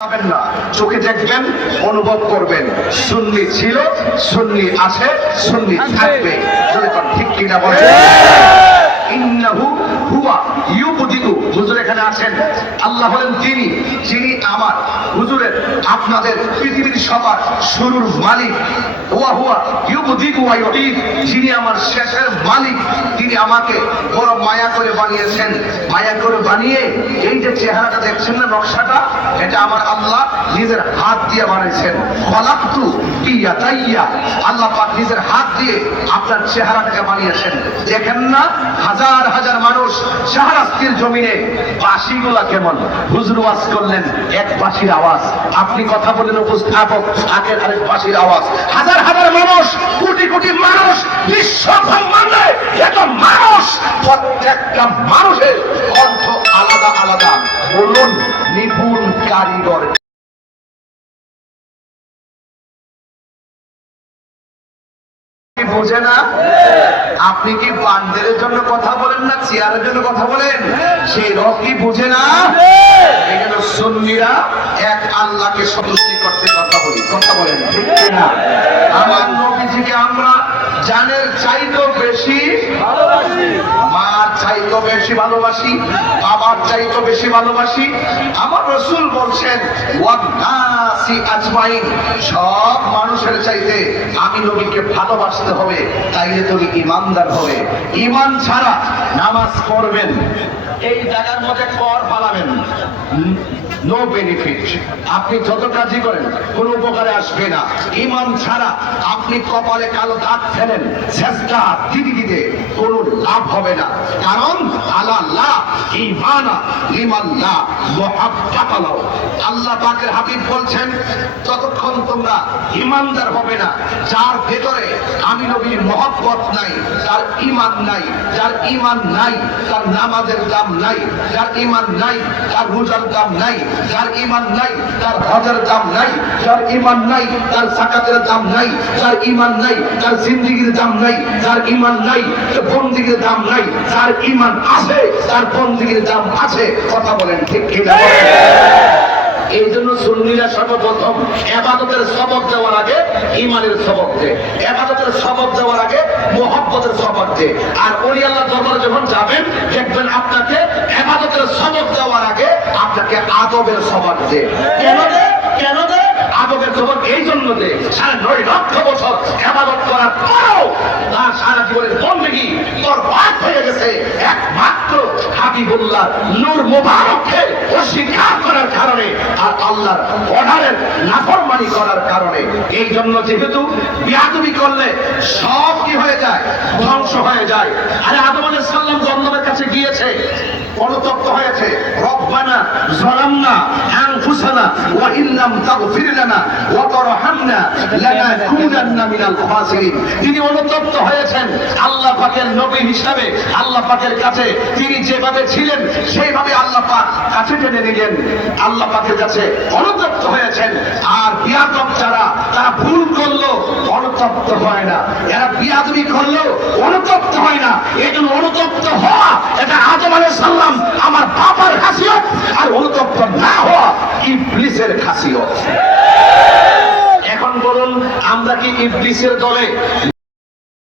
না, চোখে দেখবেন, অনুভব করবেন। সুন্নি ছিল, সুন্নি আছে, সুন্নি থাকবে। ঠিক কিনা বলেন? ইন্নাহু হুয়া ইউবদিউ। হুজুর এখানে আছেন, আল্লাহ হলেন তিনি যিনি আমার হুজুরের আপনাদের পৃথিবীর সবার শুরুর মালিক। ওয়া হুয়া ইউবদিউ ওয়া ইউঈদ, যিনি আমার শেষের মালিক। তিনি আমাকে বড় মায়া করে বানিয়েছেন। মায়া করে বানিয়ে এই যে চেহারাটা দেখছেন না, নকশাটা, এটা আমার আল্লাহ নিজের হাত দিয়ে বানিয়েছেন। খলাকতু বিয়াদাইয়া, আল্লাহ পাক নিজের হাত দিয়ে আপনার চেহারাটাকে বানিয়েছেন। দেখেন না, হাজার হাজার মানুষ শাহরাস্তির জমিনে, বাঁশিগুলা কেমন, হুজুর ওয়াজ করলেন, এক বাঁশির আওয়াজ, আপনি কথা বলেন, উপস্থাপক আগের আরেক বাঁশির আওয়াজ। হাজার হাজার মানুষ, কোটি কোটি মানুষ, বিশ্ব ব্রহ্মাণ্ডে এত মানুষ, প্রত্যেকটা মানুষের কণ্ঠ আলাদা আলাদা। বলুন, নিপুণ কারিগর বোঝে না? আপনি কি বান্ডেলের জন্য কথা বলেন না চেয়ারের জন্য কথা বলেন? সেই রব কি বুঝে না? এই জন্য সুন্নিরা এক আল্লাহকে সন্তুষ্টি করতে কথা বলেন, ঠিক কিনা? আমার নবীজিকে আমরা জানের চাইতেও বেশি ভালোবাসি, মার চাইতেও বেশি ভালোবাসি, বাবার চাইতেও বেশি ভালোবাসি। আমার রাসূল বলছেন, ওয়ান্নাসি আজমাইন, সব মানুষের চাইতে আমি নবীকে ভালোবাসতে হবে, তাইলে তুমি ইমানদার হবে। ইমান ছাড়া নামাজ পড়বেন, এই জায়গার মধ্যে কর ফালাবেন, নো বেনিফিট। আপনি যত কাজই করেন কোনো উপকারে আসবে না। ইমান ছাড়া আপনি কপালে কালো দাগ ফেলেন, চেষ্টা দিদি দিতে কোনো লাভ হবে না। কারণ আল্লাহ ঈমানা লিমাল্লাহ মুহাব্বাতালাহ, আল্লাহ পাকের হাবিব বলছেন, যতক্ষণ তোমরা ইমানদার হবে না, যার ভেতরে আমি নবীর মহব্বত নাই, তার ঈমান নাই। যার ঈমান নাই, তার নামাজের দাম নাই। যার ঈমান নাই, তার রোজার দাম নাই। যার ঈমান নাই, তার হজের দাম নাই। যার ঈমান নাই, তার যাকাতের দাম নাই। যার ঈমান নাই, তার জিন্দেগীর দাম নাই। যার ঈমান নাই, তার বন্দেগীর দাম নাই। যার ঈমান আছে, তার বন্দেগীর দাম আছে। কথা বলেন, ঠিক কিনা? এই জন্য সুন্নিরা সর্বপ্রথম ইবাদতের সবক দেওয়ার আগে ঈমানের সবক দেয়, ইবাদতের সবক দেওয়ার আগে মুহাব্বতের সবক দেয়। আর ওলি আল্লাহ দরবারে যখন যাবেন, দেখবেন আপনাকে ইবাদতের সবক দেওয়ার আগে আপনাকে আদবের সবক দেয়। কেন দেয়? কেন দেয়? আদবের সবক এই জন্য দেয়, 9.5 লক্ষ বছর ইবাদত করার পরও তার সারা জীবনের বন্দেগী বরবাদ হয়ে গেছে একমাত্র হাবিবুল্লাহ নূর মুবারককে অস্বীকার করার কারণে, আর আল্লাহর অর্ডারের নাফরমানি করার কারণে। এই জন্য যেহেতু বিয়াদবি করলে সব কি হয়ে যায়? ধ্বংস হয়ে যায়। আরে আদম আলাইহিস সালাম জন্মের কাছে গিয়েছে, অনুতপ্ত হয়েছে, রব্বানা যালামনা আনফুসানা ওয়া ইল্লাম তাগফির লানা ওয়া তারহামনা লানাকুনান্না মিনাল খাসিরিন। তিনি অনুতপ্ত হয়েছেন আল্লাহ পাকের নবী হিসাবে। আল্লাহ পাকের কাছে তিনি যেভাবে ছিলেন সেইভাবে আল্লাহ পাক কাছে টেনে নিলেন, আল্লাহ পাকের কাছে অনুতপ্ত হয়েছেন। আর বিয়াদব যারা, তারা ভুল করলো, অনুতপ্ত হয় না। এরা বিয়াদবি করলো, অনুতপ্ত হয় না। এই জন্য অনুতপ্ত হওয়া এটা আদম আলাইহিস সালাম আমার বাবার খাসিয়ত, আর অনুতপ্ত না হওয়া ইবলিসের খাসিয়ত। এখন বলুন, আমরা কি ইবলিসের দলে?